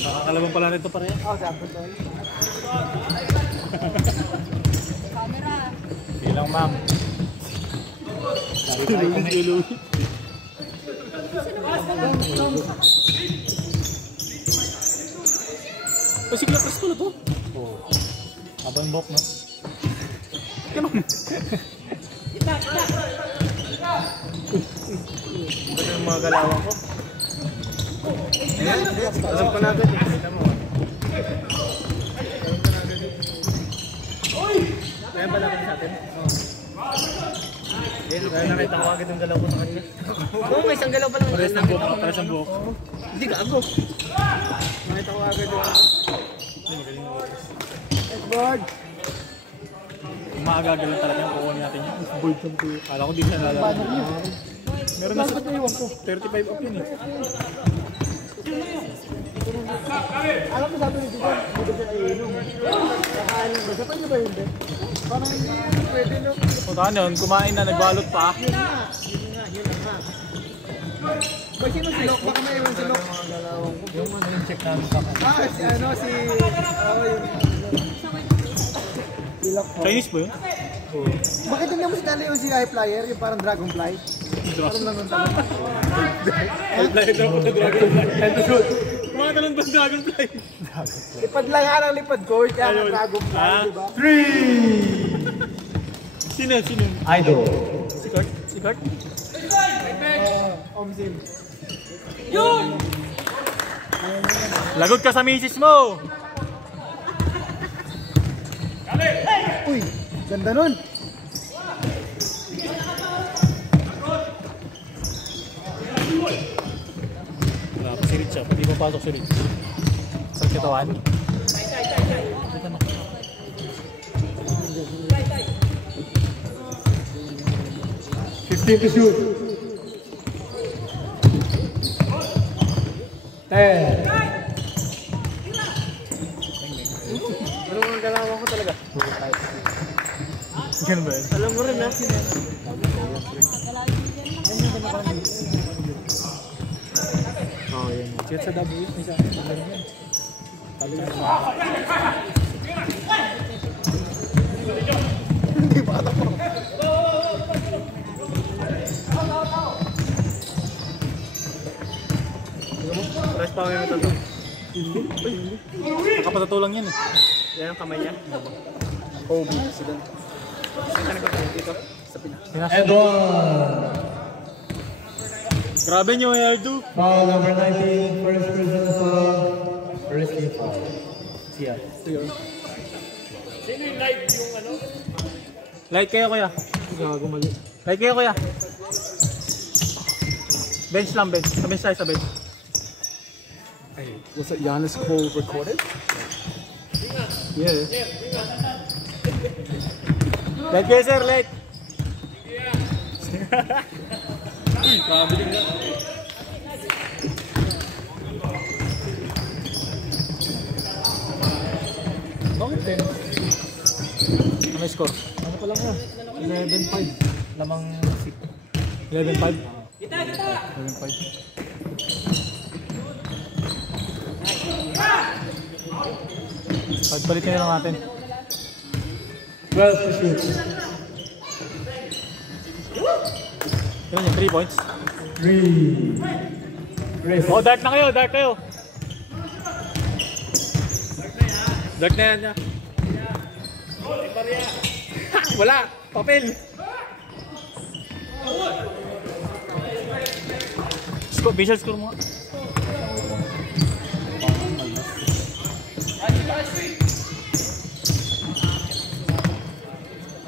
Nakakalaban pala nito pareha. Oh, sabi ko. Camera. Bilang ma'am. Oh, sige, lakas ko na to. Oo. Abang bok, no? Ganun. Ito yung mga galawan ko. Alam ko na agad eh. Kaya ba naman sa atin? Kaya nakita ko agad yung galaw ko sa kanila. Oo, may isang galaw pa lang. Pares ng buhok, pares ng buhok. Hindi ka ako. Nakita ko agad yung board. Maagagalan talaga yung kukunin natin yan. Board yung kuya. Kala ko di siya lalala. Meron na sa 35 up yun eh. Alam mo sabi nito ba? Hindi siya naiinom. Nakaalam ba? Sabi niyo ba yun? Parang hindi pwede no? Puntahan yun, kumain na, nagbalot pa. Yun nga. Ba sino si Lok? Baka may iwan si Lok. Yung ano yung check namin sa akin. Si ano, si... Si Lok. Chinese ba yun? Oo. Bakit hindi mo si Dali yung si High Flyer? Yung parang Dragonfly? Parang lang ang tanong. High Flyer daw po na Dragonfly. Hand to shoot. Mga talon ba Dragonfly? Lipad lang yan ang lipad ko. Kaya ang Dragonfly, diba? 3! Sino? Idol. Si Kurt? Si Kurt? Omsim. Yun! Lagot ka sa misis mo! Uy, ganda nun. Wala pa si Rich siya, pati papasok si Rich. Sa katawan. 15 to shoot. 10. Ano ang galawan ko talaga? Ganun ba yun? Alam mo rin na. Oo, yan. Chat sa W, may sa akin. Hindi ba ata po? Press pa kami ito to. Nakapatatulang yan eh. Yan ang kamay niya. Oh, sila. Saan ko tayo dito? Sa Pinas. And 1. Grabe nyo, Eldo. Foul number 19. First personal foul. First team foul. Siya. Sino yung live yung ano? Light kayo kuya. Gago mali. Light kayo kuya. Bench lang, bench. Sa bench tayo, sa bench. Hey, was that Giannis Cole recorded? Yeah. Light kayo sir, light. Grabe din nga. Bakit 10? Ano yung score? Ano pa lang na? 11-5. Lamang 11-5? 11-5. Pagpalitin na lang natin. 12 to shoot. Yun yung 3 points. 3. Race. Oh, dark na kayo, dark kayo. Dark na yan niya. Wala, papel. Score, visual score mo.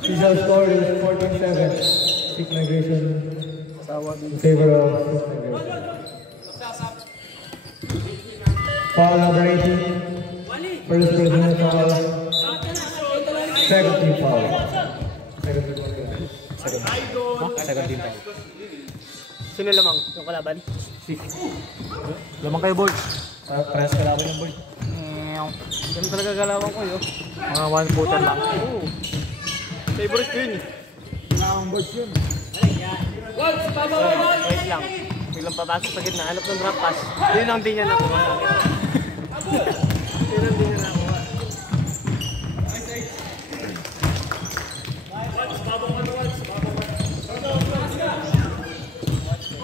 Visual score is 14-7. Sick migration in favor of Sick migration. Foul number 18. First personal foul. Second team foul. Second team foul. Second team foul. Sino lamang? Yung kalaban? Lamang kayo, boys. Press ka laban yung boy. Ganun talaga galawan ko yun. Mga one-footer lang. Oo. Favorite ko yun eh. Wala akong boards yun. Wait lang. Biglang papasok sa gitna. Hanap ng drop pass. Yun lang din niya nakuha. Yun lang din niya nakuha.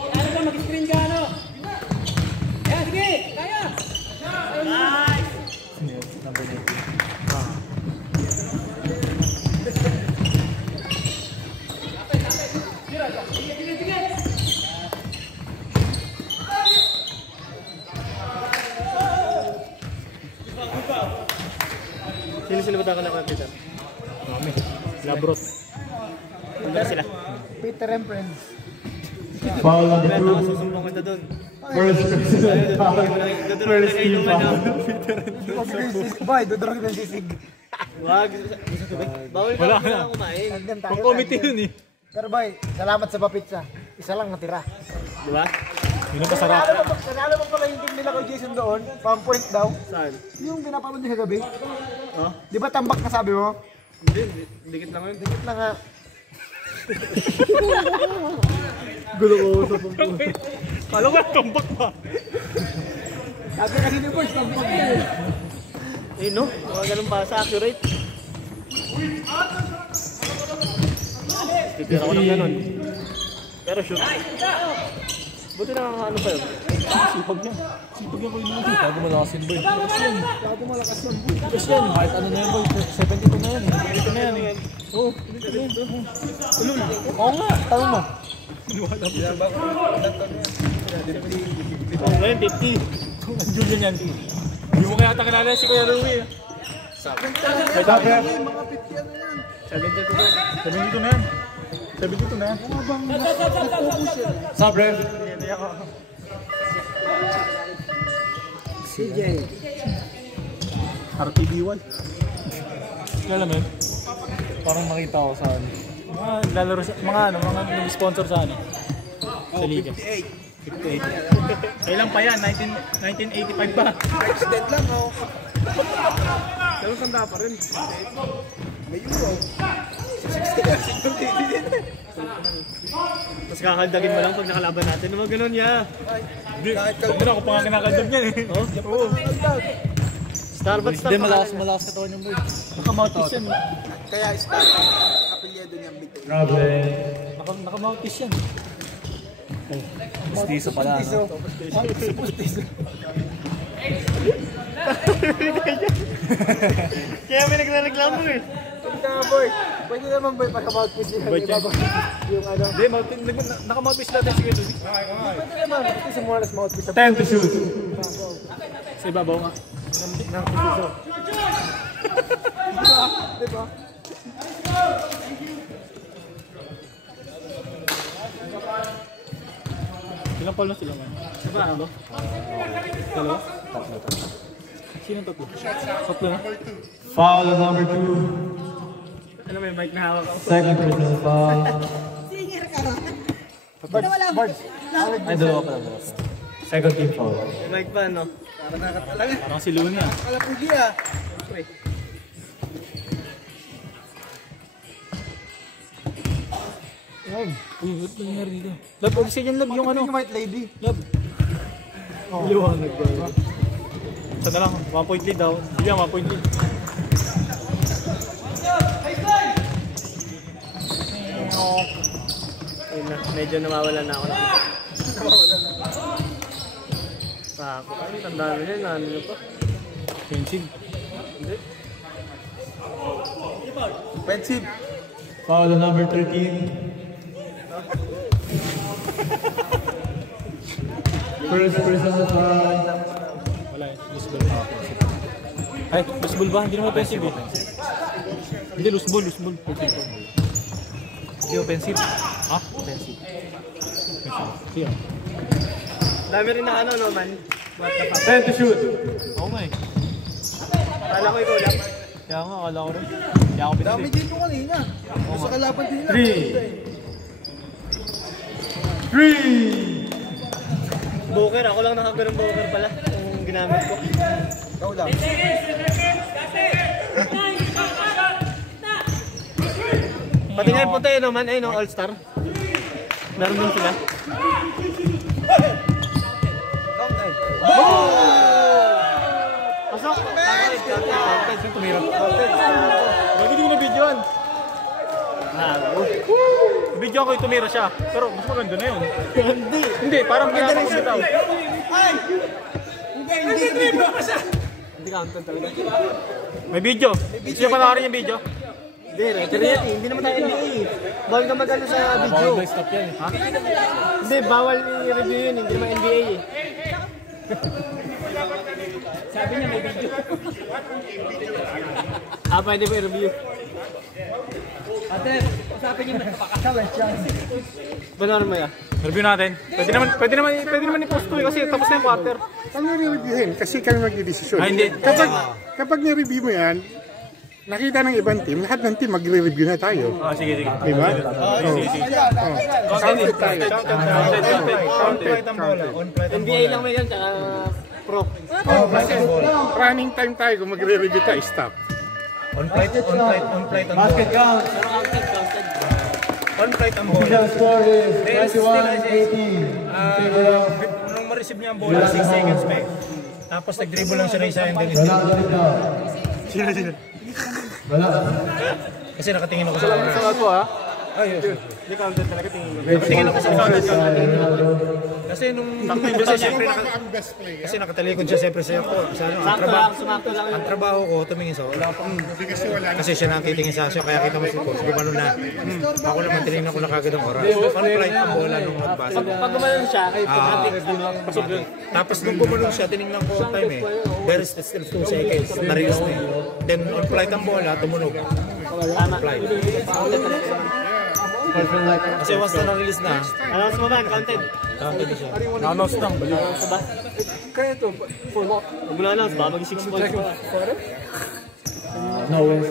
Ano ka, mag-screen ka, ano? Kaya, sige! Kaya! Nice! Number 19. Sino ba ako na Peter? Mami. Labrot. Under sila. Peter and Friends. Foul number Kaya 2. susumbong ka na doon. First person foul. First team foul. Boy, dudurog ng sisig. Wag. Bawal ka Wala na na. kumain. Hanggang tayo. Pang committee yun eh. Pero boy, salamat sa papitsa. Isa lang natira. Di ba? Yun ang pasarap. Nanalo mo pala yung team nila ko Jason doon. Pang point daw. Saan? Yung pinapanood niya kagabi. Oh? Di ba tambak na sabi mo? Hindi. Dikit lang yun. Dikit na nga. Gulo ko sa pagpunan. Kala ko kambak pa. Sabi kasi ni Boys, tambak na eh. Eh no? Mga ganun ba? Sa accurate? Titira ko ng ganun. Pero shoot. Buti na ano pa yun? Sipag niya. Sipag niya ko yun naman. Bago malakasin boy. Bago malakas yan boy. Tapos yan, kahit ano na yan boy. 72 na yan eh. 72 na yan eh. Oo, 72 na yan. Ulul. Oo nga, tanong mo. Ngayon, 50. Ang Julian yan. Hindi mo kaya kilala si Kuya Rui. Stop, 72 na yan. 72 na yan. Stop, ref. CJ. RTB1. Kala mo yun? Parang nakita ko sa ano. Mga lalaro sa, mga ano, mga nag-sponsor sa ano. Sa Liga. 58. Kailan pa yan? 1985 pa. Accident lang oh. Pero sanda pa rin. May euro. Tapos kakaldagin mo lang pag nakalaban natin. Naman ganun ya. Hindi, huwag na ako pa nga kinakaldag yan eh. Oo. Starbucks Hindi, malakas katawan yung boy. Nakamoutis yan. Kaya start apelyido niyang Big Ten. Problem. Nakamoutis yan. Pustiso pala. Pustiso. Kaya may nagreklamo eh. Punta nga boy. Pwede naman boy pagka-mouthpiece yung Boy, check. yung ano. Hindi, nakamoutis natin sige doon. Pwede naman. Ito si Morales mouthpiece. Time to shoot. Sa ibabaw nga. Ng pustiso. Diba? Ilang pala sila man? Diba ano? Dalawa? Sino tatlo? Tatlo na? Foul on number 2. Ano may mic na hawak ako? Second personal foul. Birds. Ay, dalawa pala. Second team foul. May mic pa no? Parang si Luni ah. Kalapugi ah. Yan. Uy, ba't nangyari dito? Lab, huwag siya dyan, Lab, yung ano? Yung white lady. Lab. Liwanag ba? Isa na lang, 1 point lead daw. Hindi yan, 1 point lead. Ayun na, medyo nawawala na ako. Sako. Ay, tandaan mo yun. Ano nyo pa? Fencing. Offensive. Foul on number 13. First personal foul. Wala eh, loose ball. Ay, loose ball ba? Hindi naman offensive eh. Hindi, loose ball. Hindi offensive. Ha? Offensive. Siya. Dami rin na ano no man. What the fuck? Time to shoot. Oo nga eh. Kala ko ikaw lang. Kaya nga, akala ko rin. Kaya ako Dami pinili. din yung kanina. Sa kalaban din nila. 3. Boker, ako lang nakagano'ng boker pala. Yung ginamit ko. Ikaw lang. Pati nga yung puti naman, ayun, all-star. Meron din sila. Pasok! Saan tumira? Bakit hindi ko na-videoan? Video ko yung tumira siya. Pero mas maganda na yun. Hindi, parang pinapakabitaw. Hindi counted talaga. May video. Gusto nyo panakarin yung video? Hindi naman tayo NBA. Bawal ka mag-ano sa video. Bawal ba stop yan eh? Ha? Hindi, bawal i-review yun. Hindi naman NBA eh. Sabi niya may video. Pwede mo i-review. Ate, usapin niyo na. Banaran mo yan. Review natin. Pwede naman i-post ko kasi tapos na yung quarter. Ano i-reviewin? Kasi kami mag-i-desisyon. Hindi. Kapag ni-review mo yan, nakita ng ibang team, lahat ng team magre-review na tayo. Sige. Diba? Counted tayo. NBA lang may yan, tsaka pro. Kasi running time tayo kung magre-review tayo, stop. Basket count. Official score is 21-18. Nung ma-receive niya ang bola, 6 seconds pa eh. Tapos nag-dribble lang siya ng isa yung Dennis. Sino? Wala. Kasi nakatingin ako sa camera. Sa ko ha? Hindi counted talaga tingin mo. Nakatingin ako sa camera. Kasi nung siyempre kasi nakatalikod siya siyempre sa ako. Sumakto lang. Ang trabaho ko tumingin sa wala pa. Kasi siya nakitingin sa siya kaya kita mo si coach. Gumano na. Ako naman tinignan ko na kagad ang oras. On-flight ang bola nung nagbasa. Pag gumanon siya, Tapos nung gumanon siya, tinignan ko ang time eh. There is still 2 seconds. Na-release na eh. Then on-flight ang bola, tumunog. On-flight. Kasi once na na-release na, ano sa baba, counted. counted siya. Na-announce lang. Kaya ito, for lock. Huwag mo na-announce, baka mag-6 points pa. No wins.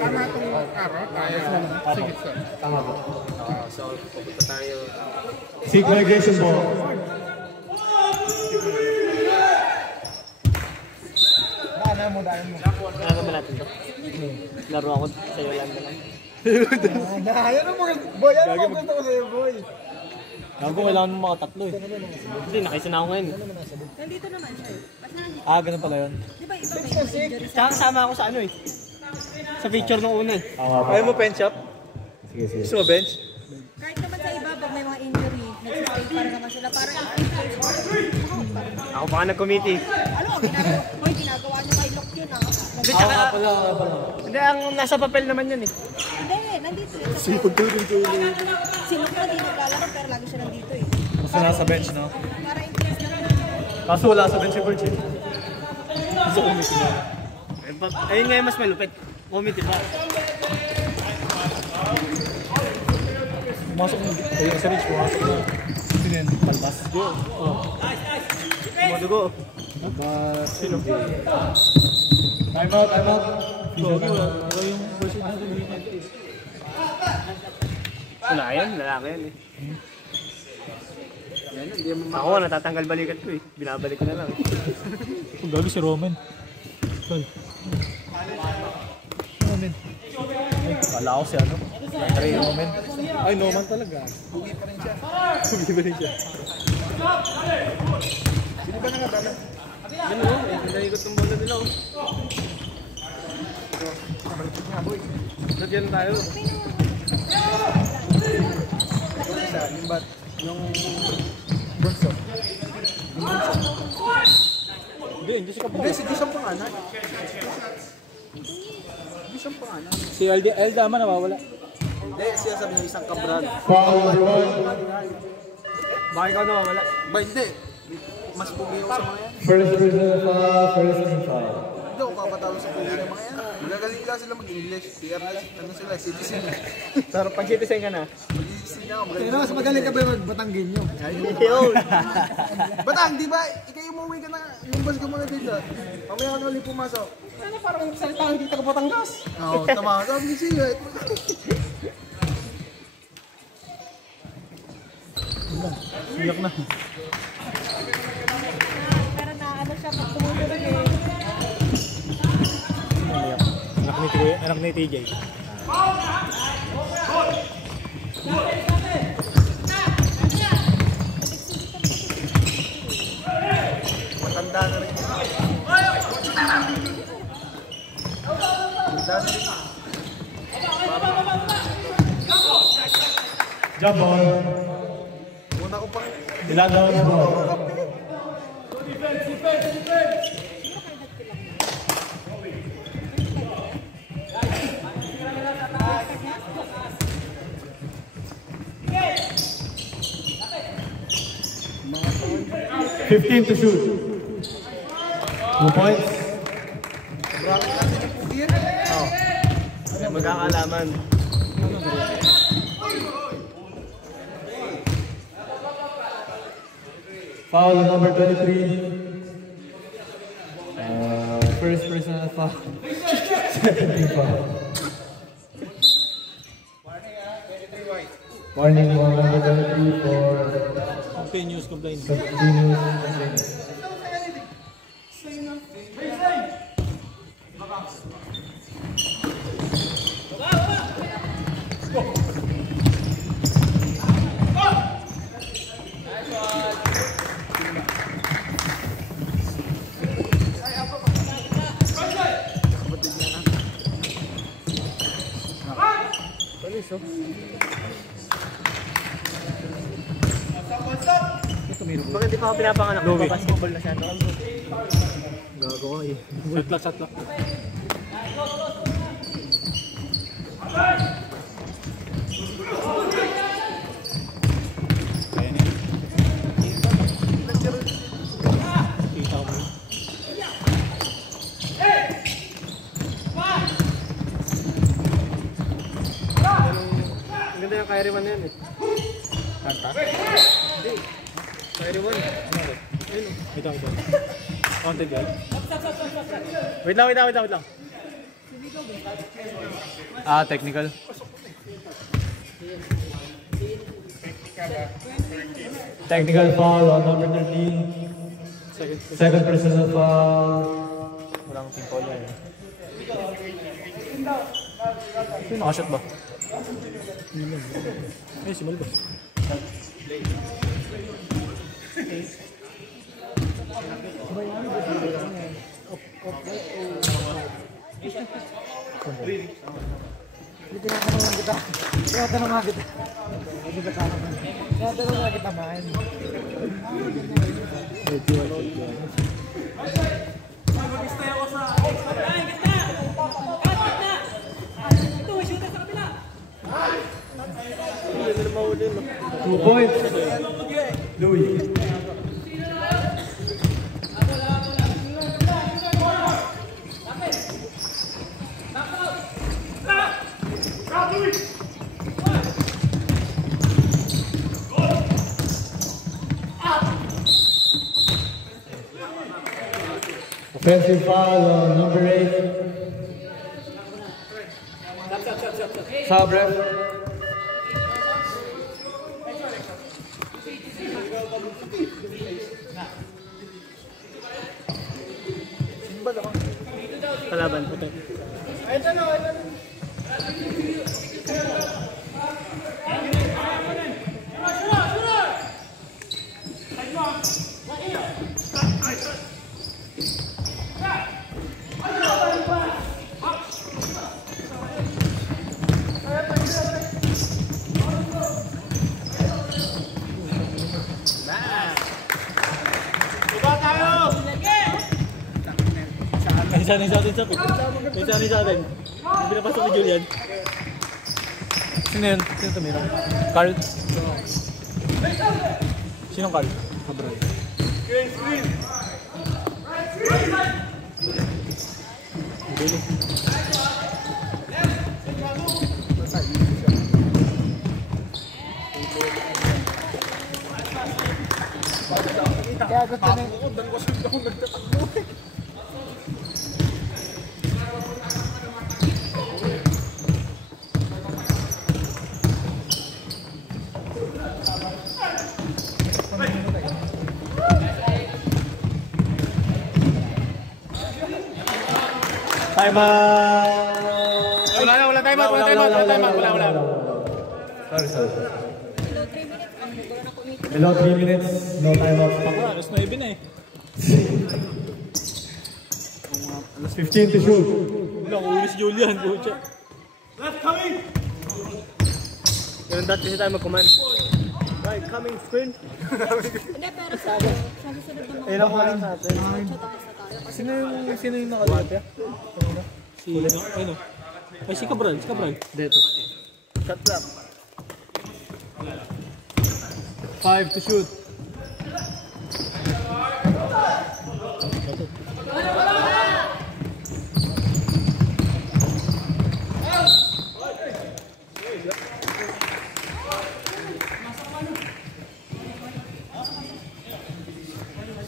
Tama ba? So, pupunta tayo. Seek migration ball. Ano ba natin to? Laro ako sa Yolanda lang. Gago, kailangan mo mga tatlo eh. Hindi, nakisa na ako ngayon. Nandito naman siya eh. Ba't nandito? Ganun pala yun. Di ba iba may injury sa... Tsaka kasama ako sa ano eh. Sa picture nung una eh. Ayaw mo pen shop? Gusto mo bench? Kahit naman sa iba, pag may mga injury, nagsistay para naman sila. Parang Ako baka nag-committee. alam mo, ginagawa niyo kay Locke yun ah. Hindi, tsaka... Hindi, ang nasa papel naman yun eh. Hindi, nandito yun. Si Locke na di naglalaro, pero lagi siya nandito eh. Gusto nasa bench, no? Para interest na naman. Kaso wala sa bench si Birch eh. Gusto ko miss na. Ayun nga yung mas malupit. Committee pa. Pumasok na. Ayun sa Rich, pumasok na. Sino yun? Palmas? Madugo. Sino? Time out, time out. Wala yung version natin. Wala yan, lalaki yan eh. Ako, natatanggal balikat ko eh. Binabalik ko na lang. Kung gagi si Roman. Sol. Roman. Ay, kala ko si ano. Ay, Roman. Ay, Roman talaga. Hugi pa rin siya. Sino ba nakabala? Yan o, naikot ng bola nila o. Nagyan tayo. Hindi siya kapag. Si Disang pangalan. Disang pangalan. Si Elda man nawawala. Hindi, siya sabi niya isang kabran. Foul number 1. Baka ikaw nawawala. Ba, hindi. Mas pugi ako sa mga yan. First personal foul, first team foul. Hindi ako kapatalo sa pugi ng mga yan. Magagaling lang sila mag-English. PR na, ano sila, citizen. Pero pag citizen ka na. Mag-citizen na ako. Pero mas magaling ka ba yung Batanggin nyo? Yun. Batang, di ba? Ikaw yung umuwi ka na. Lumbas ka muna dito. Mamaya ka na ulit pumasok. Ano parang salita ang dito ka Batangas? Oo, tama. Sabi siya. Iyak na. Pero na ano siya, pag tumulog eh. Anak ni TJ. Ganda na rin. Ganda na rin. Jump ball. Muna ko pa. Ilan daw yung ball? $15 to shoot. 2 points. Bracket natin yung pugi yan. Oo. Magkakalaman. Foul on number 23. First personal foul. Second foul. Warning on number 23 for Continuous complaint. continuous complaint. Bakit di pa ako pinapanganak? Basketball na siya. Gago ka eh. Shot lock. Kaya na yun. Kita mo yun. Ang ganda yung Kyrie 1 na yan eh. Kanta? Hindi. Kyrie 1. Ayun. Ito. Counted guy. Wait lang. Technical. Technical foul on number 13. Second personal foul. Walang team foul yan. Sino nakashot ba? Ay, si Malbas. Tinatanong nga kita. Tinatanong nga kita, man. Two points. Louis. Offensive foul on number 8. Foul ref. Kalaban. Puto. Isa sa atin sa pit. Isa atin. Hindi pinapasok ni Julian. Sino yun? Sino tumira? Carl? Sinong Carl? Cabral. Billy. Kaya gusto na yung... Time out. Wala time out. Sorry. Below 3 minutes. Ang gulo na committee. Below 3 minutes, no time out. Alas 9 na eh. 15 to shoot. Wala, uwi si Julian. Pucha. Ganun dati kasi tayo mag-command. Right, coming, screen. Hindi, pero sa susunod naman. Ayun ako lang sa atin. Sino yung nakalapit? Si, ano? Ay, si Cabral. Dito. Shot clock. 5 to shoot.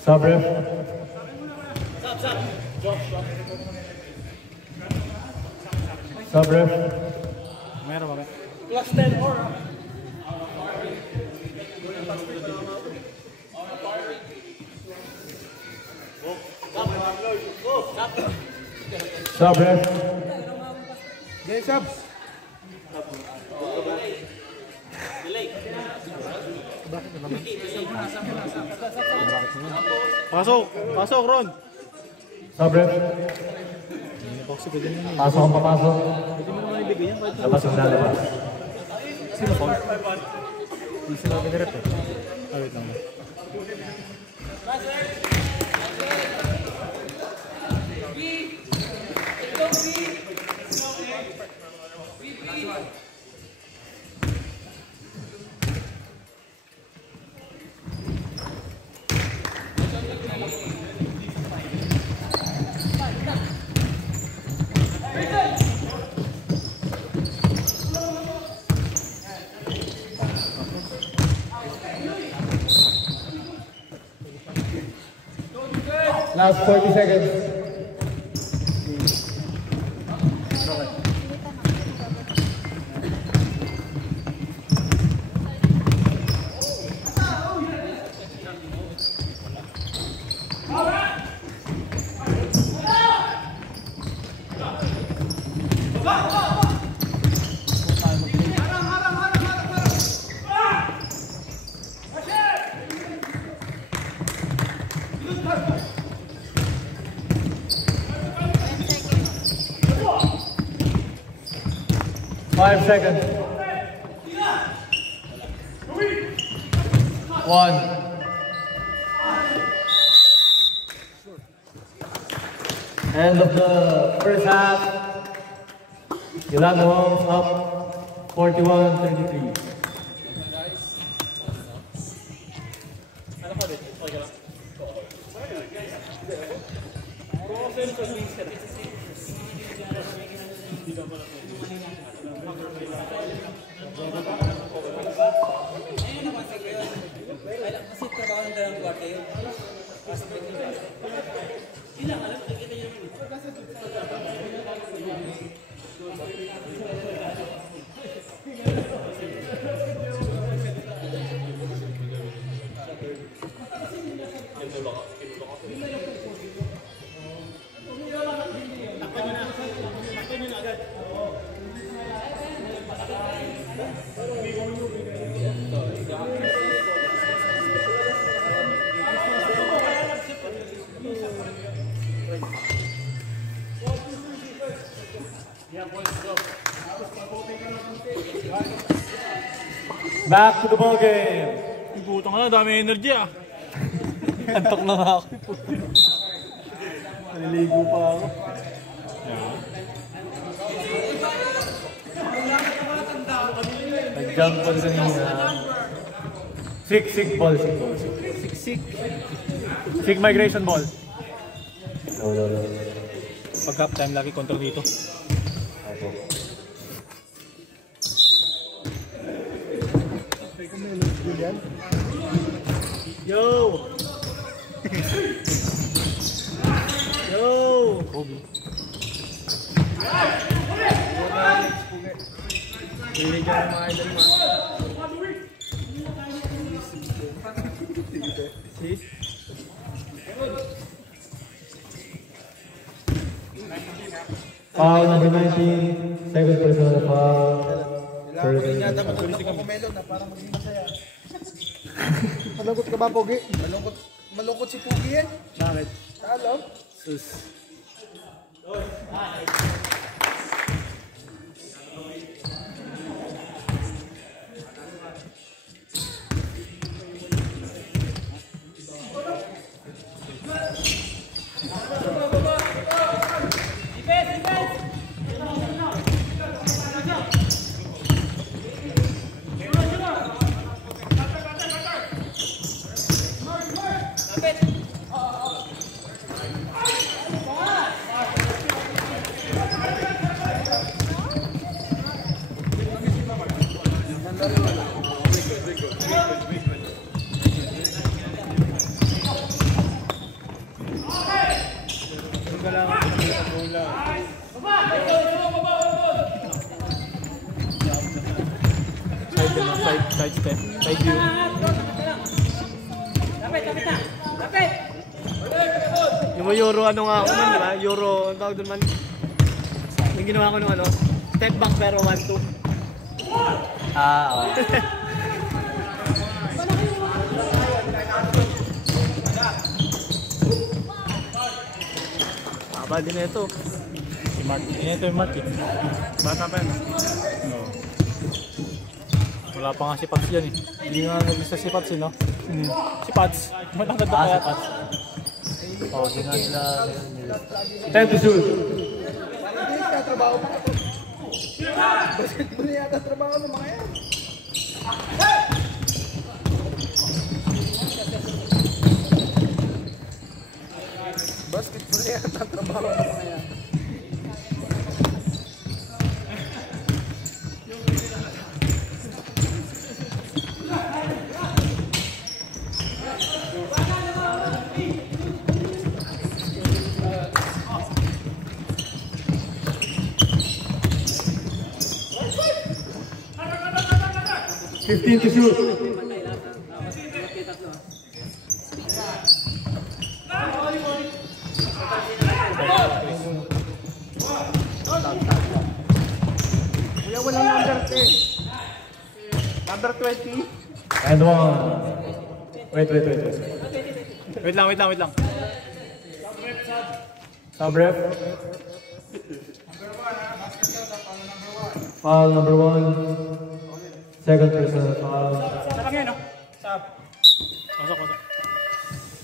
Sub-ref. Sub-ref. Meron ba? Plus 10 or. Sub-ref. Game subs. Pasok, Ron. Sub-ref. Pasok ang papasok. Labas ang lalabas. Sino foul? Hindi sila pinirep eh. Wait lang. Last 40 seconds. Five seconds. 1. End of the first half. Yolanda Holmes up 41-33. Back to the ball game. Ibutang ka na, dami energy ah. Antok na nga ako. Naliligo pa ako. Nag-jump pa rin kanina. Sick ball. Sick migration ball. No. Pag half time, lagi control dito. Yo! Kobe. Hindi dyan ang mga idol mo. Foul number 19. Second personal foul. Kailangan yata magpapumelo na para maging masaya. Malungkot ka ba, Pogi? Malungkot. malungkot si Pugi eh. Bakit? Talo. Sus. Side step, side view. Lapit! Yung mo Euro ano nga ako nun, di ba? Euro, ang tawag dun man. Yung ginawa ko nung ano, step back pero 1-2. Oo. Haba din na ito. Si Mark. Ito yung Mark eh. Bata pa yun. No. Wala pa nga si Pats yan eh. Hindi nga nag-isa si Pats eh, no? Si Pats. Matangkad na kaya. Si Pats. Oo, di nga sila. 10 to shoot. Hindi, katrabaho pa ito. Basketball na yata trabaho ng mga yan. Basketball na yata trabaho ng mga yan. Fifteen to shoot. Kuya, walang number 10. Number 20. And one. Wait. Wait lang. Sub-ref. Foul number 1. Second personal foul. Sarap yan, no? Sarap. Pasok.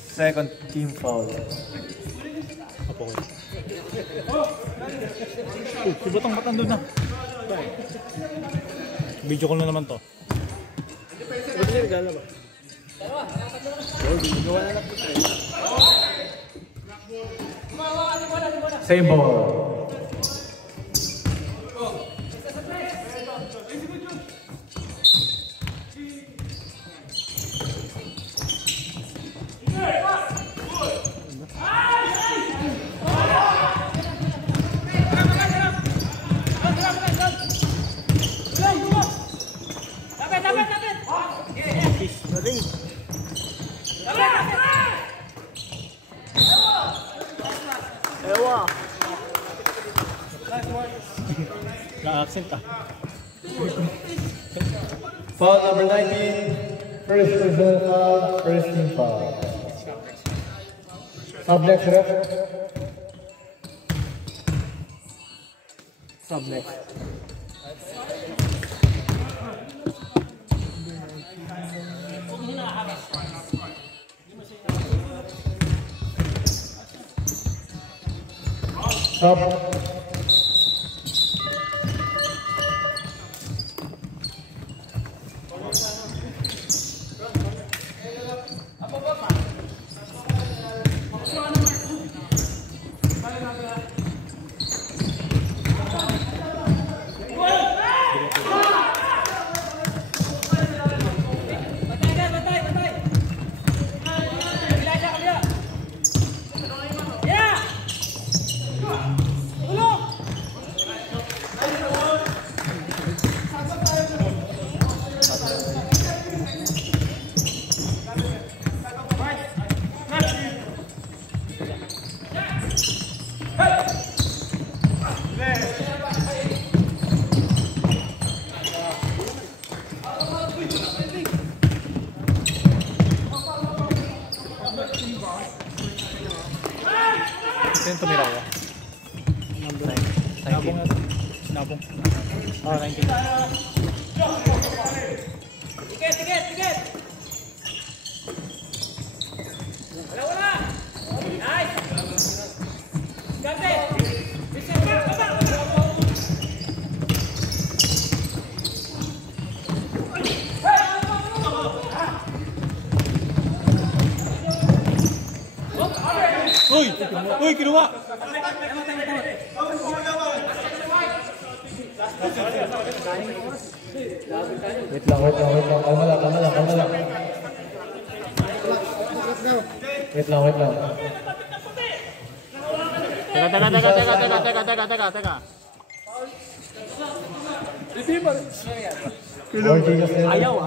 Second team foul. Apo ko. Si Batang doon na. Video call na naman to. Same ball. Ewa! Na-accent ah. Foul number 19. First personal foul. First team foul. Sub-next ref. Sub-next. Sub. Ito yung tumira ko. Number 19. Sinabong. Oh, 19. Uy! Uy, kinuha! Wait lang. Kalma lang. Wait lang. Teka. More Jesus Nero.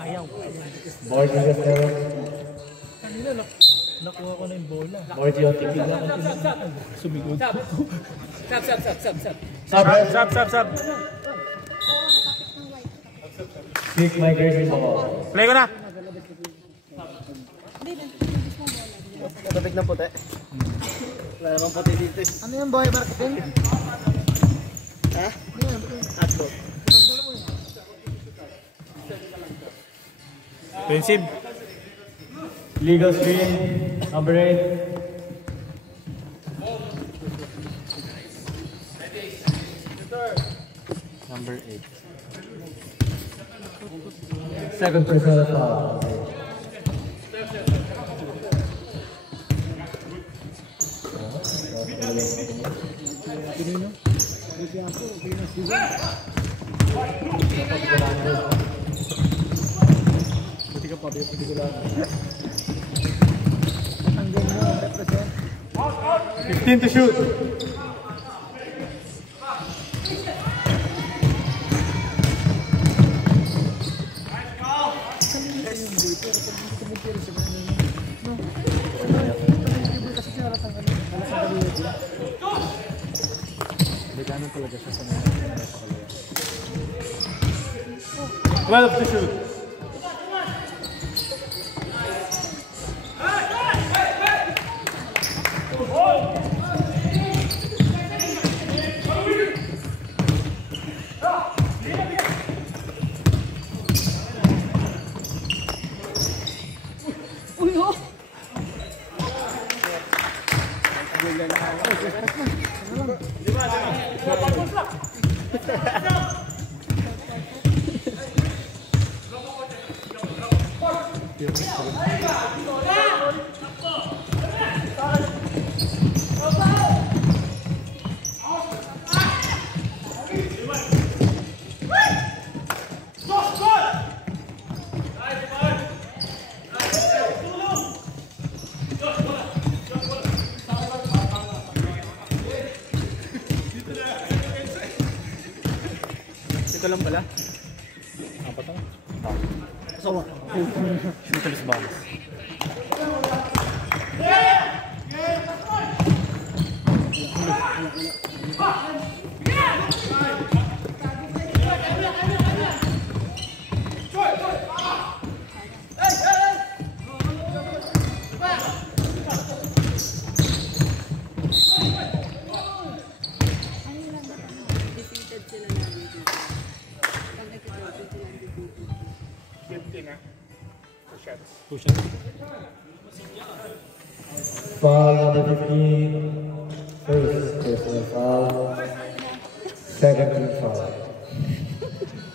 Ayaw. More Jesus Nero. Kanina, nakuha ko na yung bola. More GOTP. Sumigod. Sub. Six migration ball. Play ko na. Matabig ng puti. Wala namang puti dito eh. Ano yung boy marketing? Ha? Atbot. Offensive. Legal screen. Number 8. Number 8. Second personal foul. Buti ka pa, hindi ko lang. 15 to shoot. Ganun talaga siya sa mga 12 to shoot. Ito lang pala. apat ako. Sawa. Matalis ba? Push it. Foul number 15. First personal foul. Second team foul.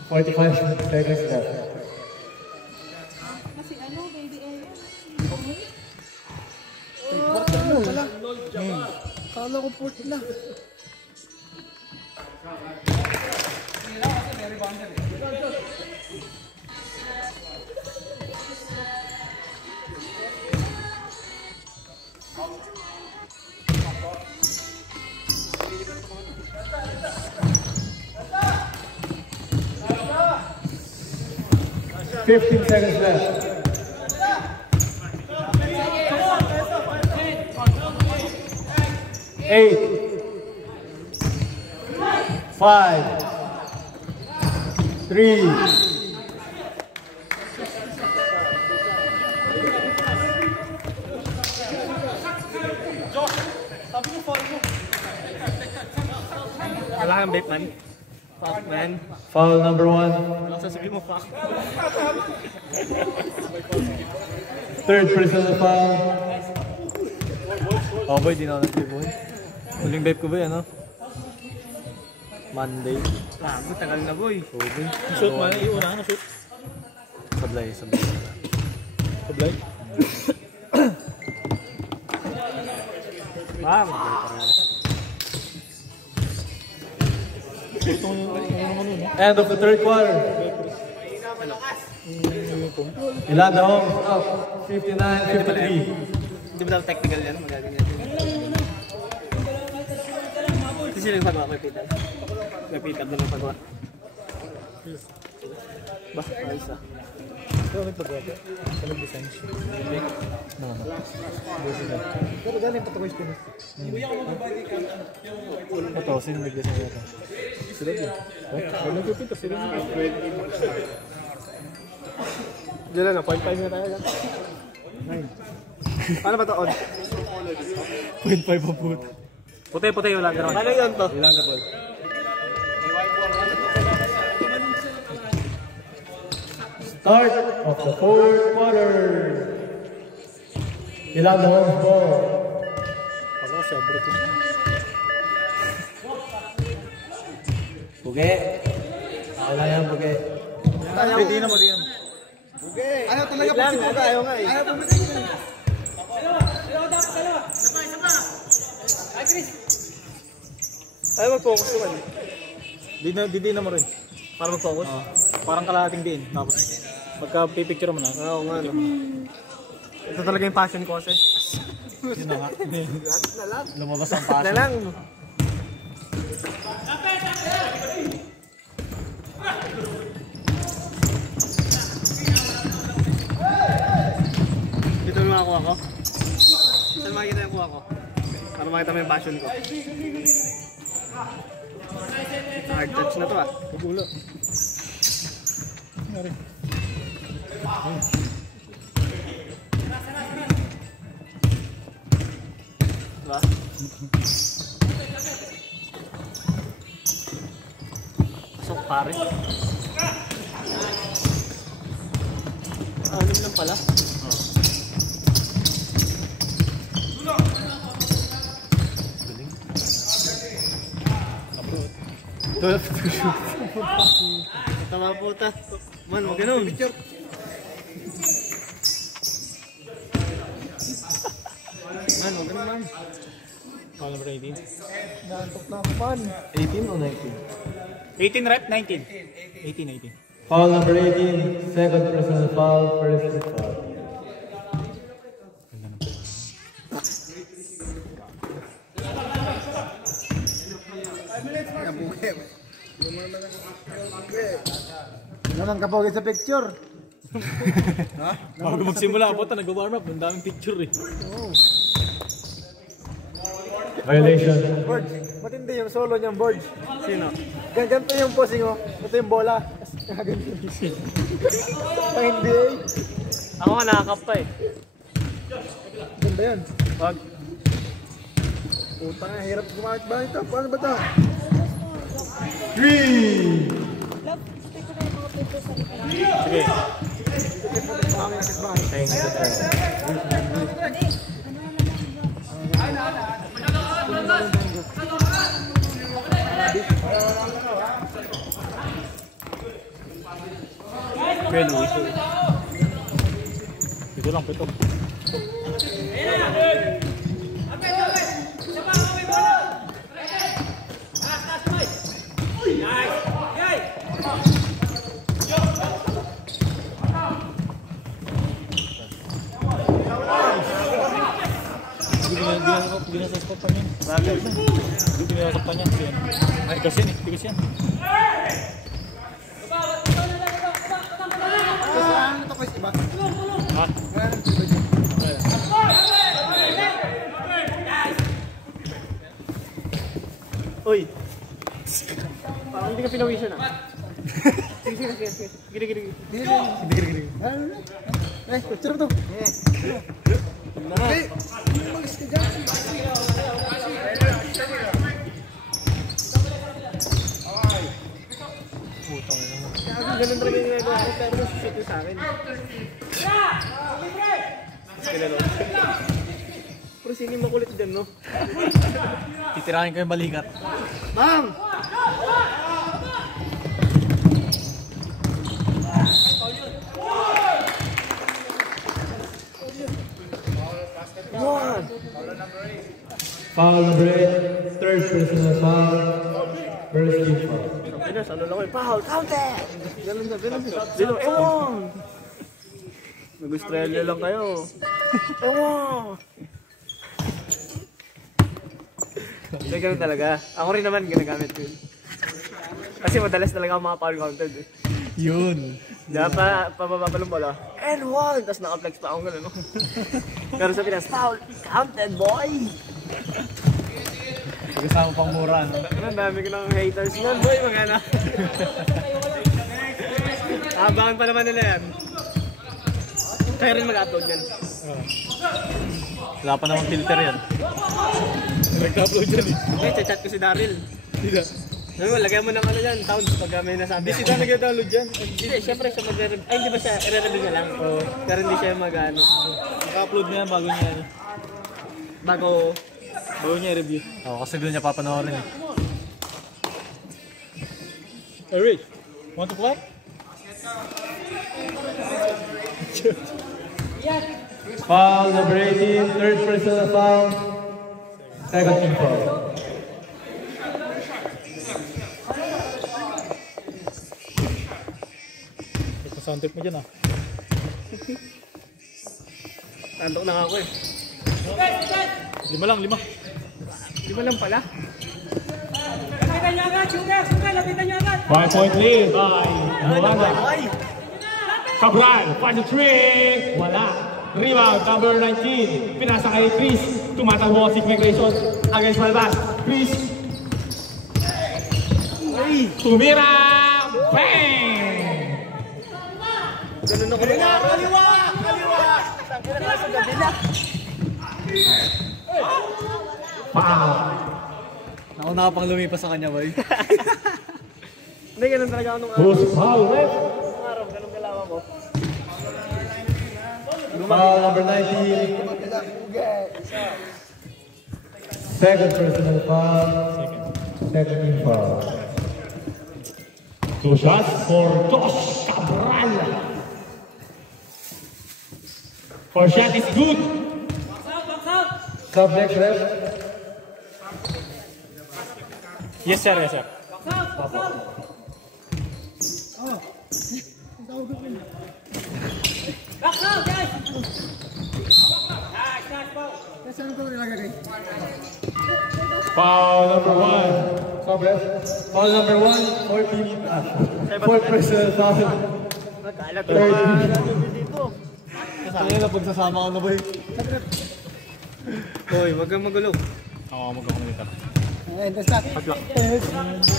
45 seconds left. Kasi ano, baby area. Quarter mo pala. Kala ko port na. Fifteen seconds left. 8, 5, 3, 2, Wala kang vape man. Fuck man. Foul number 1. Ano sasabihin mo fuck? Third personal foul. Oh boy, di na ako nag-vape boy. Huling vape ko ba yan, no? Monday. Bago, tagal na boy. Shoot man, iuna ka na shoot. Sablay. Sablay? Bang! End of the third quarter. Yolanda Homes up 59-53. Hindi mo daw technical yan, magaganyan. Ito sila yung pagawa ko, Peter. May Peter na lang pagawa. Ba, ayos ah. Ito nagpagawa ko. Sa nag-design siya. Pero galing pa ito ko yung ito, sino nag-design ito? Sila din. Oh, nagpipinta sila. Diyan na, 0.5 na tayo lang. 9. Paano ba ito on? 0.5 ang puto. Puti, wala gano'n. Paano yun to? Ilan na ball? Start of the fourth quarter. Yolanda Homes ball. Ako siya, bro. Buge. Wala yan, Buge. Di na mo. Ayaw talaga pa si Buga, ayaw nga eh. Ayaw mag-focus naman. Di na mo rin. Para mag-focus. Parang kalahating din. Tapos, pagka pipicture mo na. Oo nga no. Ito talaga yung passion ko kasi. Yun na nga. Lumabas ang passion. Na lang. Dito yung makakuha ko. Saan makikita yung kuha ko? Para makita mo yung passion ko. Hard touch na to ah. Pag-ulo. Nari. Diba? Pasok pare. Anim lang pala. Tama po ta. Man, huwag ganun. Man, huwag ganun man. Call number 18. Naantok na ako man. 18 o 19? 18 rep, 19. 18. Foul number 18. Second personal foul. First foul. Naman kapogit sa picture. Bago magsimula, puta, nag-warm up. Ang daming picture eh. Violation. Borge, ba't hindi yung solo niyang Borge? Sino? Ganito yung posing mo. Ito yung bola. Pang NBA. Ako nga nakakap pa eh. Ganda yan. Wag. Puta nga, hirap gumamit ba ito? Paano ba ito? 3. Love, stay ko na yung mga pictures sa likod. Sige. Thank you. Pero ito lang, pito. Hindi na sa spot pa niyan. Hindi na sa spot niyan. Ay, tigas yan eh. Tigas yan. Ano ito ko is iba? Ha? Uy. Parang hindi ka pinawisan ah. Sige. Gini. Ano na? Eh, picture mo to. Eh, umalis ka dyan. ganun talaga yung ginagawa ko, pero masushoot yun sa akin. Kinalong. Pero sino yung makulit dyan, no? Titirahin ko yung balikat. Ma'am! One! Foul number 8, third personal foul. First team foul. Pinas, ano lang yun? Foul! Counted! Ganun na. Dilo, ewan! Nag-Australia lang kayo. Ewan! Hindi, ganun talaga. Ako rin naman ginagamit ko yun. Kasi madalas talaga ako mga foul counted eh. Yun. Diyan pababa pa ng bola. And one! Tapos naka-flex pa akong gano'n. Pero sa Pinas, foul! Counted, boy! Kasama pang mura. Ang dami ko ng haters nun, boy, magana. Abangan pa naman nila yan. Kaya rin mag-upload yan. Wala pa namang filter yan. Nag-upload yan eh. Okay, chat ko si Daryl. Ano, lagyan mo ng ano yan, sound pag may nasabi. Hindi si Dan nag-download yan. Hindi, syempre siya magre-review. Ay, hindi ba siya, i-review niya lang? Oo. Pero hindi siya mag-ano. Nag-upload niya bago niya. Bago niya i-review. Oo, kasi doon niya papanoorin eh. Hey Rich, want to play? Foul number 18, third personal foul. Second team foul. Ito sound trip mo dyan ah. Tantok na nga ako eh. 5 lang. 5 lang pala. Lapitan niyo agad, sugar, lapitan niyo agad. 5-point lead by Luana. Cabral, final three. Wala. Rebound, number 19. Pinasa kay Chris. Tumatakbo si Migration against Malbas. Chris. Tumira. Bang! Ganun ako rin. Kaliwa! Tangina na sa gabi na. Foul. Nauna ka pang lumipas sa kanya, boy. Hindi, ganun talaga ako nung Who's foul, ref? araw. Ganun kalawa ko. Foul number 19. Second personal foul. Second team foul. 2 shots for Josh Cabral. 4 shot is good. Sub next, ref. Yes sir, yes sir. Foul number 1. Sub ref. Foul number 1. 4 personal foul. Nagkalat ko Third. dito. Kaya na pagsasama ka na, boy. Hoy, wag kang magulo. Oo, magkakamita.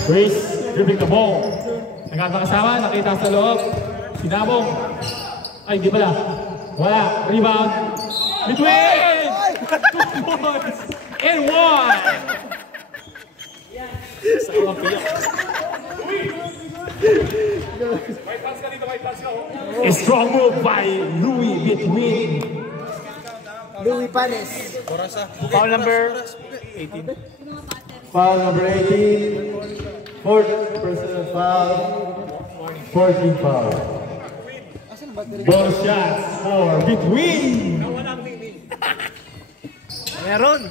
Chris, dribbling the ball. Nagkakasama, nakita sa loob. Sinabong. Ay, di pala. Wala. Rebound. Between! 2 points! And 1! Sa mga piyak. A strong move by Louis between. Louis Panes. Foul number 18. Foul number 18. Fourth personal foul. 14 foul. Bonus shots for between. Meron.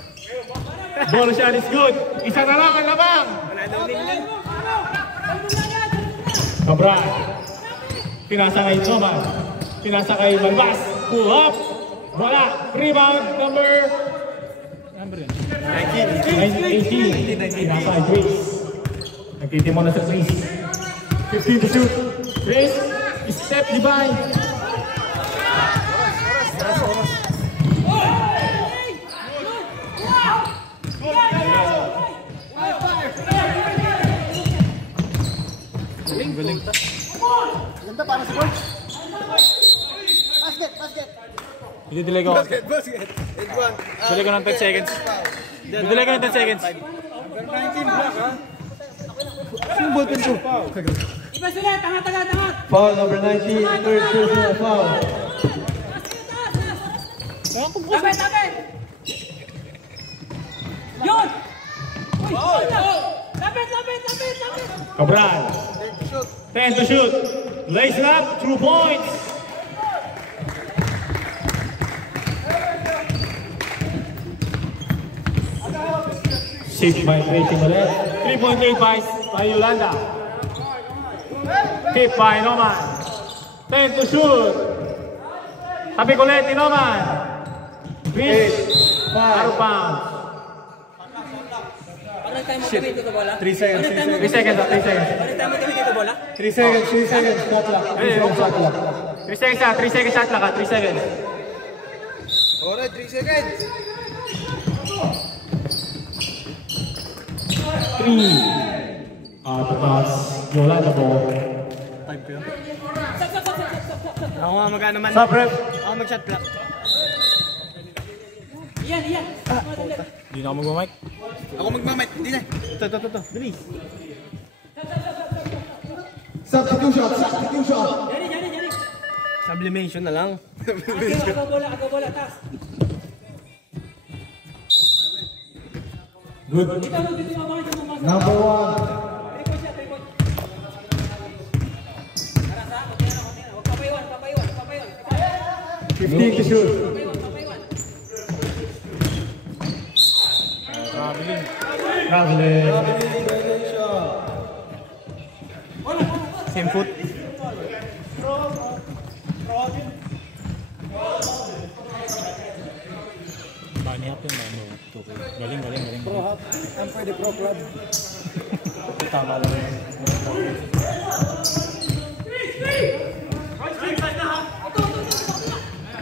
Bonus shot is good. Isa na lang ang labang. Wala daw lingling. Cabral. Pinasa kay Thomas. Pinasa kay Malbas. Pull up. Wala. Rebound number 18. Pinasa kay Chris. Nagtitimo na sa Chris. 15 to shoot. Chris. Step divine. Galing. Ganda para sa coach. Basket. Delay ko. Delay ko ng 10 seconds. Delay ko ng 10 seconds. Sino ballpen ko? Foul number 19, third personal foul. Cabral. 10 to shoot. Lays it up, 2 points. Saved by Tracy ulit. 3-point lead by Yolanda. Tip by Noman. 10 to shoot. Tabi ulit ni Noman. Chris. Out of bounds. 3 seconds. 3 seconds. 3 seconds. Shot clock. 3 seconds shot clock. 3 seconds. Alright, 3 seconds. 3. Out of bounds. Yolanda ball. Time ko yun. Ako nga mag-ano man. Stop, ref. Ako mag-shot clock. Hindi na ako mag-mic. Ako magmamit, hindi na. Ito. Bilis. Substitution. Sublimation na lang. Good. Number 1. Fifteen to shoot. Traveling. Same foot. Bani up yun. Galing. Ang pwede pro club. Tama lang yun.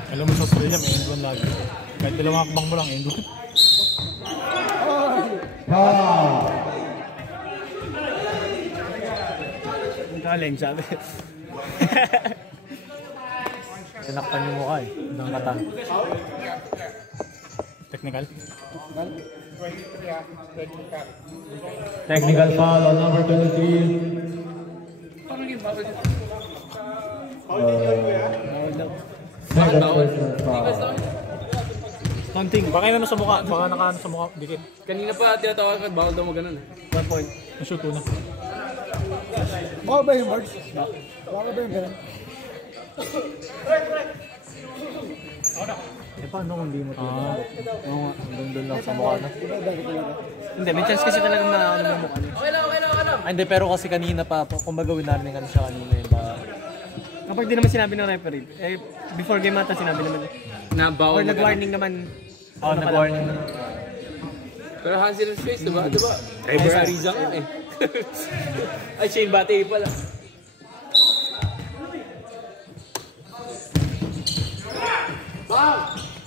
Alam mo sa Australia, may end one lagi. Kahit dalawang akbang mo lang, end one. Galing, sabi. Tinakpan yung mukha eh. Ng kata. Technical? Technical foul on number 23. Second personal foul. Hunting. Baka yun sa mukha. Baka nakaano sa mukha. Dikit. Kanina pa tinatawagan, bawal daw mo ganun eh. 1 point. Nashoot na. Baka ba yung birds? Baka ba yung ganun? Eh paano kung di mo ito? Oo nga. Doon lang sa mukha na. Hindi, may chance kasi talagang na ano mo mukha. Ay, hindi. Pero kasi kanina pa. Kung magawin namin ano siya kanina eh. Kapag di naman sinabi ng referee, eh, before game ata sinabi naman. Na bawal Or nag-warning naman. Oo, nag-warning na. Pero Hansel Face, diba? Ay, Ariza nga eh. Ay, Shane Batey pala.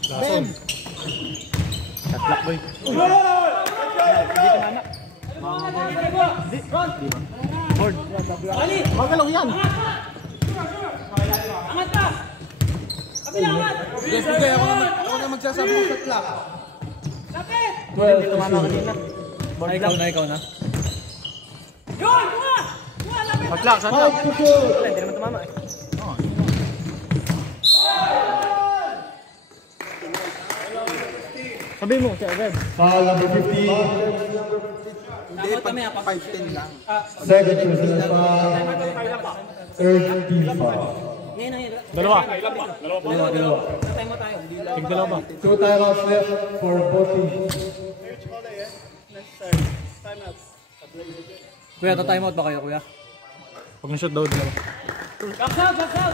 Lason. Shot block boy. Board. Magalaw yan. Yes, bigay. Ako na magsasabong sa clock. Hindi tumama kanina. Ikaw na. Shot clock. Wala, hindi naman tumama eh. Sabi mo, si Agad. Foul number 15. Hindi, 5-10 lang. Second personal foul. Third team foul. Dalawa. Tigdalawa ba? 2 timeouts left for both teams. Kuya, ta-timeout ba kayo, kuya? Pag na-shoot daw, dalawa.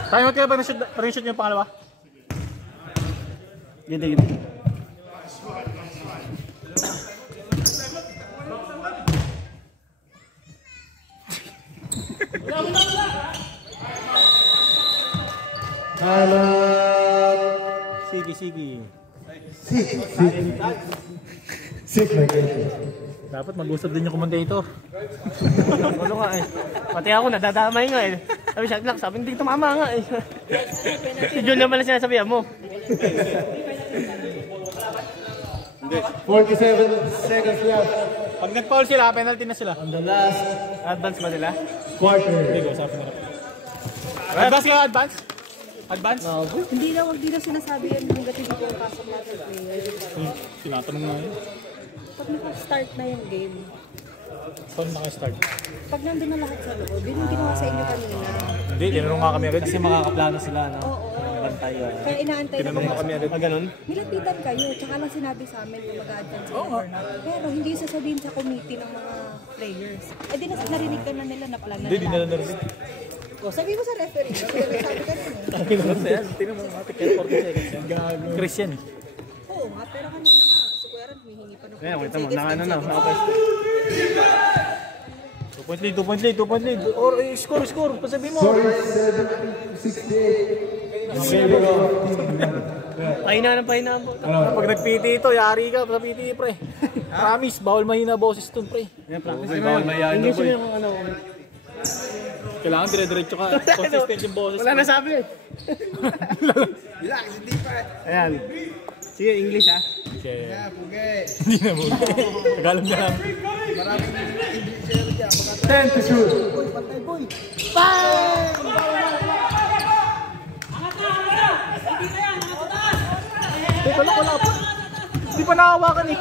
Timeout kayo pag na-shoot nyo yung pangalawa? Gindi. Sige. Six vacations. Dapat mag-usap din yung commentator. Ano nga eh. Pati ako nadadamay nga eh. Sabi shot clock, sabi hindi tumama nga eh. Si Jun naman lang sinasabihan mo. 47 seconds left. Pag nag-foul sila, penalty na sila. On the last, advance ba sila? quarter. Hindi ko, usapin na lang. Advance ka, advance? Advance? Hindi daw sinasabi yan hanggat hindi ko pasok natin player. Tinatanong nga yun. Pag naka-start na yung game, Paano naka-start? pag nandun na lahat sa loob, yun yung ginawa sa inyo kanina. Hindi, tinanong nga kami agad kasi makakaplano sila, no? Oo. Bantay. Kaya inaantay Tinanong nga kami agad. Ganun? Nilapitan kayo, tsaka lang sinabi sa amin kung mag-advance kayo or not. Pero hindi yung sasabihin sa committee ng mga players. Eh di narinig ka na nila na plano Hindi, di na narinig. O, sabi mo sa referee, sabi ka na. Tingnan mo, matik yan, 40 seconds yan. Gago. Christian eh. Oo nga, pero kanina nga, si Kuya Ran humihingi pa ng 40 Kaya, kita mo, seconds, naka ano 10 na, seconds. nakapwesto. 2 point lead. Or score. Pasabi mo. Score is 7-68. In favor of Team Pahinaan po. Pag nag-PT ito, yari ka sa PT, pre. Promise, bawal mahina boses dun, pre. Bawal mayayain na po eh. Kailangan dire-diretso ka. Consistent yung boses. Wala nasabi eh. Relax, hindi pa. Ayan. Sige, English ha. Okay. Pugay. Hindi na muna. Tagalog na lang. Maraming English dyan. 10 to shoot. Patay, boy. Teka lang, wala pa. Hindi pa nakawakan eh.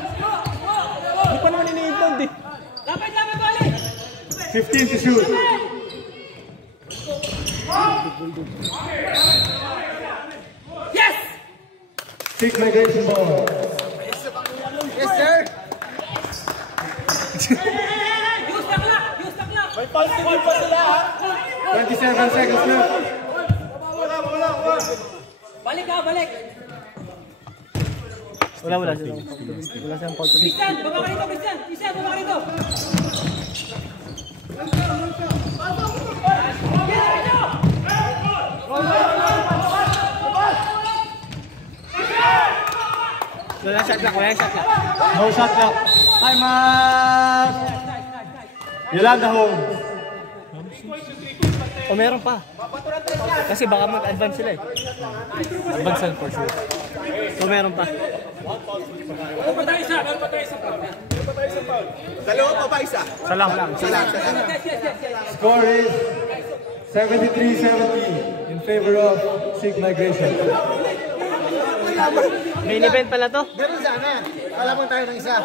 Hindi pa naman ini-inbound eh. 15 to shoot. Yes! Six migration ball. Yes, sir. May pulse pa sila ha. 27 seconds left. Balik! Wala siyang fault. Christian, baba ka rito! Christian, baba ka rito! Wala shot clock. No shot clock. Time out. Yolanda home. O meron pa. Kasi baka mag-advance sila eh. Advance for sure. So meron pa. Dalawa pa ba isa? Salang. Score is 73-70 in favor of Six migration. Main event pala to. Ganun sana. Alamang tayo ng isa.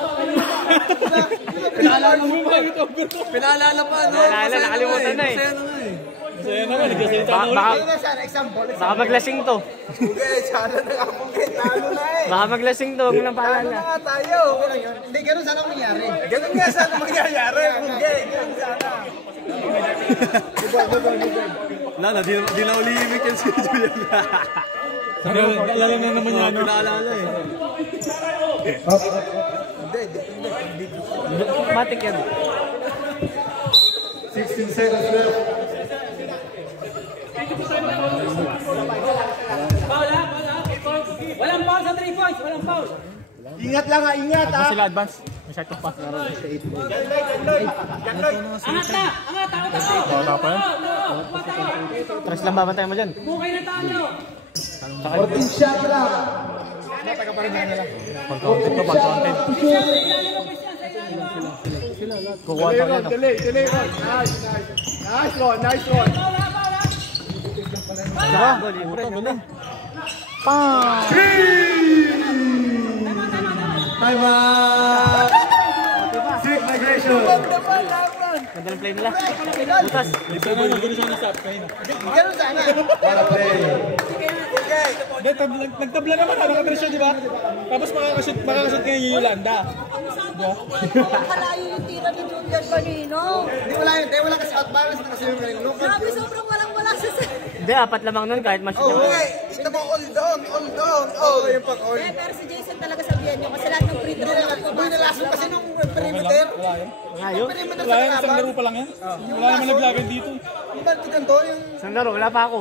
Pinaalala pa, no? Naalala, nakalimutan na eh. Masaya naman, nagkasalita na ulit. Ganun na sana. Example. Baka maglasing to. Pugay, sana na nga pugay. Talo na eh. Baka maglasing to, huwag mo nang Talo paalala. na nga tayo. Hindi, ganun sana mangyari. Ganun nga sana mangyayari. Pugay, ganun sana. Wala na, di na ulimik yan si Julian. Alala na naman yan. Pinaalala eh. Matik yan. 16 seconds left. Walang foul sa 3 points! Walang foul! Ingat lang ha, ingat ha. Advance sila, advance. May shot clock pa. Angat na! Wala pa yan. Tres lang babantay mo dyan. Bukay na tayo! 14 shot lang. Pag-counted to, pag-counted. Kukuha pa yan. Delay. Nice one. Time out. Six migration. Ganda ng play nila. Butas. Ganun sana stop. Ganun sana. Para play. Nagtabla naman, nakatresyo, di ba? Tapos makakashoot ngayon yung Yolanda. Malayo yung tira ni Julian kanino. Hindi wala yun. Wala kasi outbalance na kasi yung local. Grabe, sobrang walang-wala sa set. Hindi, apat lamang nun kahit mas Oh, okay. Ito mo, all down. Oh, yung pag-all. Pero si Jason talaga sabihan nyo kasi lahat ng free throw na Hindi nalason kasi nung perimeter. Ngayon. Perimeter Wala sa yan, isang kalaban. laro pa lang yan. Wala naman naglagan dito. Yung ba't ganito yung Isang laro, wala pa ako.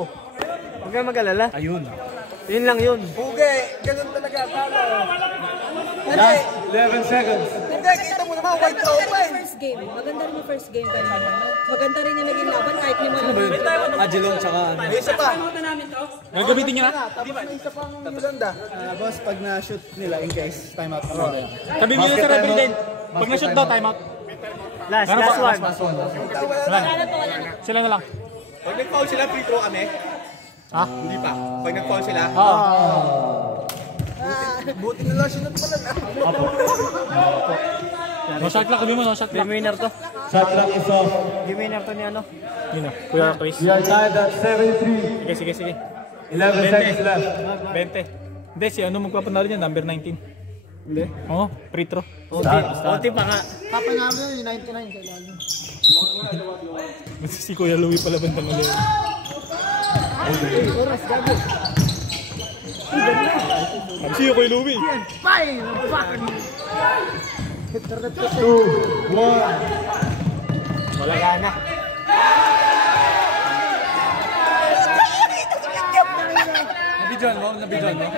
Huwag kang mag-alala. Ayun. Yun lang yun. bugay. Ganun talaga. Talo. Last 11 seconds. Hindi, kita mo naman, white open. First game. Maganda rin yung first game kanina. Maganda rin yung naging laban kahit ni Malone. Agilon tsaka ano. May isa pa. Gagamitin niya na. Tapos may isa pang Yolanda. Boss, pag na-shoot nila in case, time out. Sabi mo yun sa referee din. Pag na-shoot daw, time out. Last one. Wala na. Sila na lang. Pag nag-foul sila, free throw kami. Ha? Hindi pa. Pag nag-foul sila, Oo. Buti na lang sinot pala na. No shot clock, kami mo, no shot clock. Game winner to. Shot clock is off. Game winner to ni ano. Yun na, Kuya Chris. We are tied at 7-3. Sige. 11 seconds left. 20. Hindi, si ano magpapanalo niya, number 19. Hindi? Oo, free throw. Konti pa nga. Papanalo yun, yung 99 kailangan. Si Kuya Louie pala bandang ulit. Oras, gago. Si Kuya Louie. Fine! Fucking! 2, 1. Wala na. Nabidyoan mo?